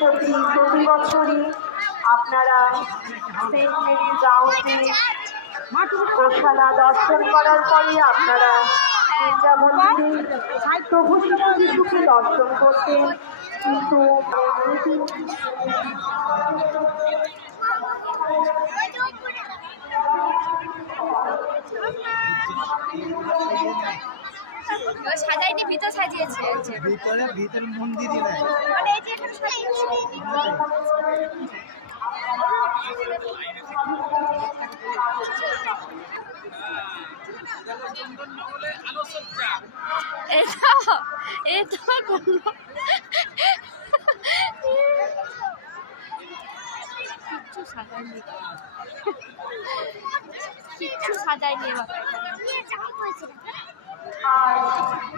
প্রতি বছরই আপনারা সেন্ট মেরি গ্রাউন্ডে গোশালা দর্শন করার পরে আপনারা গির্জা মন্দিরে প্রভু যিশুকে দর্শন করতেন, কিন্তু সাজাইনি, ভিতর সাজিয়েছে, ভিতরে মন্দিরই নাই। মানে এই যে এখানে সাজিয়েছে। কিচ্ছু সাজায়নি, কিচ্ছু সাজায়নি।